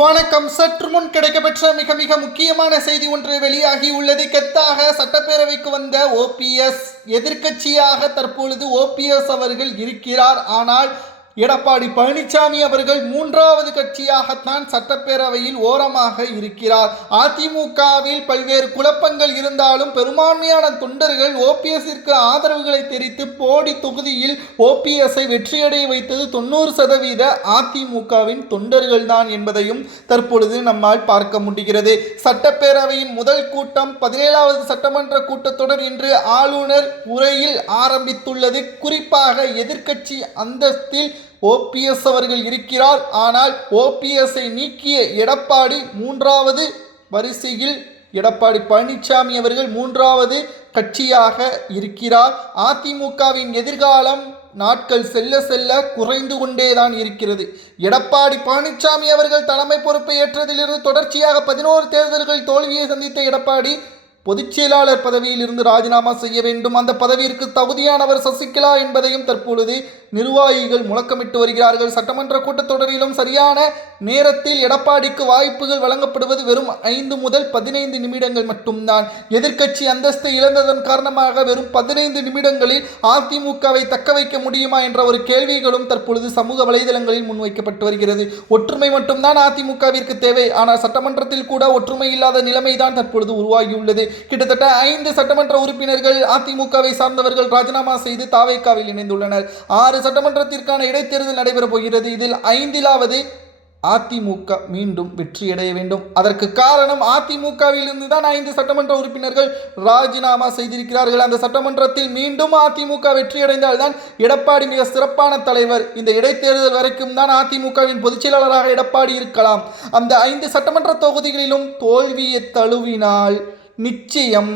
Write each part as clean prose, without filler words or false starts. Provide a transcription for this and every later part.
வணக்கம். சற்று முன் கிடைக்கப்பெற்ற மிக மிக முக்கியமான செய்தி ஒன்று வெளியாகி உள்ளது. கெத்தாக சட்டப்பேரவைக்கு வந்த ஓபிஎஸ் எதிர்க்கட்சியாக தற்பொழுது ஓபிஎஸ் அவர்கள் இருக்கிறார். ஆனால் எடப்பாடி பழனிசாமி அவர்கள் மூன்றாவது கட்சியாகத்தான் சட்டப்பேரவையில் ஓரமாக இருக்கிறார். அதிமுகவில் பல்வேறு குழப்பங்கள் இருந்தாலும் பெரும்பான்மையான தொண்டர்கள் ஓபிஎஸ்ஸிற்கு ஆதரவுகளை தெரிவித்து போடி தொகுதியில் ஓபிஎஸ்ஸை வெற்றியடைய வைத்தது 90% அதிமுகவின் தொண்டர்கள் தான் என்பதையும் தற்பொழுது நம்மால் பார்க்க முடிகிறது. சட்டப்பேரவையின் முதல் கூட்டம் 17வது சட்டமன்ற கூட்டத்தொடர் இன்று ஆளுநர் உரையில் ஆரம்பித்துள்ளது. குறிப்பாக எதிர்க்கட்சி அந்தஸ்தில் ஓபிஎஸ் அவர்கள் இருக்கிறார். ஆனால் ஓபிஎஸ்ஸை நீக்கிய எடப்பாடி மூன்றாவது வரிசையில் எடப்பாடி பழனிசாமி அவர்கள் மூன்றாவது கட்சியாக இருக்கிறார். அதிமுகவின் எதிர்காலம் நாட்கள் செல்ல செல்ல குறைந்து கொண்டேதான் இருக்கிறது. எடப்பாடி பழனிசாமி அவர்கள் தலைமை பொறுப்பை ஏற்றதிலிருந்து தொடர்ச்சியாக 11 தேர்தல்கள் தோல்வியை சந்தித்த எடப்பாடி பொதுச் செயலாளர் பதவியில் இருந்து ராஜினாமா செய்ய வேண்டும், அந்த பதவியிற்கு தகுதியானவர் சசிகலா என்பதையும் தற்பொழுது நிர்வாகிகள் முழக்கமிட்டு வருகிறார்கள். சட்டமன்ற கூட்டத்தொடரிலும் சரியான நேரத்தில் எடப்பாடிக்கு வாய்ப்புகள் வழங்கப்படுவது வெறும் 5 முதல் 15 நிமிடங்கள் மட்டும்தான். எதிர்க்கட்சி அந்தஸ்தை இழந்ததன் காரணமாக வெறும் 15 நிமிடங்களில் அதிமுகவை தக்க வைக்க முடியுமா என்ற ஒரு கேள்விகளும் தற்பொழுது சமூக வலைதளங்களில் முன்வைக்கப்பட்டு வருகிறது. ஒற்றுமை மட்டும்தான் அதிமுகவிற்கு தேவை. ஆனால் சட்டமன்றத்தில் கூட ஒற்றுமை இல்லாத நிலைமைதான் தற்பொழுது உருவாகியுள்ளது. கிட்டத்தட்ட 5 சட்டமன்ற உறுப்பினர்கள் அதிமுகவை சார்ந்தவர்கள் ராஜினாமா செய்து தாவேகாவில் இணைந்துள்ளனர். 6 சட்டமன்றத்திற்கான இடைத்தேர்தல் நடைபெறப் போகிறது. இதில் 5வது அதிமுக மீண்டும் வெற்றியடைய வேண்டும். அதற்கு காரணம் அதிமுகவில் இருந்துதான் 5 சட்டமன்ற உறுப்பினர்கள் ராஜினாமா செய்திருக்கிறார்கள். அந்த சட்டமன்றத்தில் மீண்டும் அதிமுக வெற்றியடைந்தால் தான் எடப்பாடி மிக சிறப்பான தலைவர். இந்த இடைத்தேர்தல் வரைக்கும் தான் அதிமுகவின் பொதுச் செயலாளராக எடப்பாடி இருக்கலாம். அந்த 5 சட்டமன்ற தொகுதிகளிலும் தோல்வியை தழுவினால் நிச்சயம்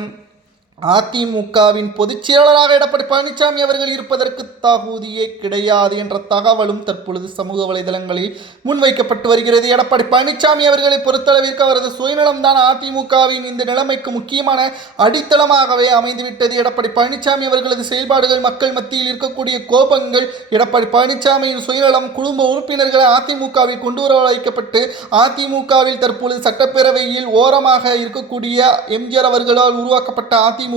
அதிமுகவின் பொதுச் செயலாளராக எடப்பாடி பழனிசாமி அவர்கள் இருப்பதற்கு தகுதியே கிடையாது என்ற தகவலும் தற்பொழுது சமூக வலைதளங்களில் முன்வைக்கப்பட்டு வருகிறது. எடப்பாடி பழனிசாமி அவர்களை பொறுத்தளவிற்கு அவரது சுயநலம் தான் அதிமுகவின் இந்த நிலைமைக்கு முக்கியமான அடித்தளமாகவே அமைந்துவிட்டது. எடப்பாடி பழனிசாமி அவர்களது செயல்பாடுகள் மக்கள் மத்தியில் இருக்கக்கூடிய கோபங்கள், எடப்பாடி பழனிசாமியின் சுயநலம், குடும்ப உறுப்பினர்களை அதிமுகவில் கொண்டு வர வைக்கப்பட்டு அதிமுகவில் தற்பொழுது சட்டப்பேரவையில் ஓரமாக இருக்கக்கூடிய எம்ஜிஆர் அவர்களால் உருவாக்கப்பட்ட அதிமுக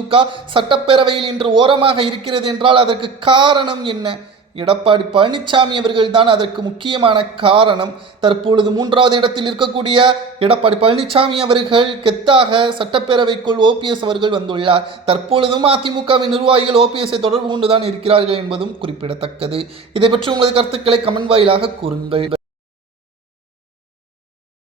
சட்டப்பேரவையில் இன்று ஓரமாக இருக்கிறது என்றால் அதற்கு காரணம் என்ன? எடப்பாடி பழனிசாமி அவர்கள் தான் அதற்கு முக்கியமான காரணம். தற்பொழுது 3வது இடத்தில் இருக்கக்கூடிய எடப்பாடி பழனிசாமி அவர்கள் கெத்தாக சட்டப்பேரவைக்குள் ஓபிஎஸ் அவர்கள் வந்துள்ளார். தற்பொழுதும் அதிமுகவின் நிர்வாகிகள் ஓபிஎஸ்ஸை தொடர்பு கொண்டுதான் இருக்கிறார்கள் என்பதும் குறிப்பிடத்தக்கது. இதை பற்றி உங்களது கருத்துக்களை கமெண்ட் வாயிலாக கூறுங்கள்.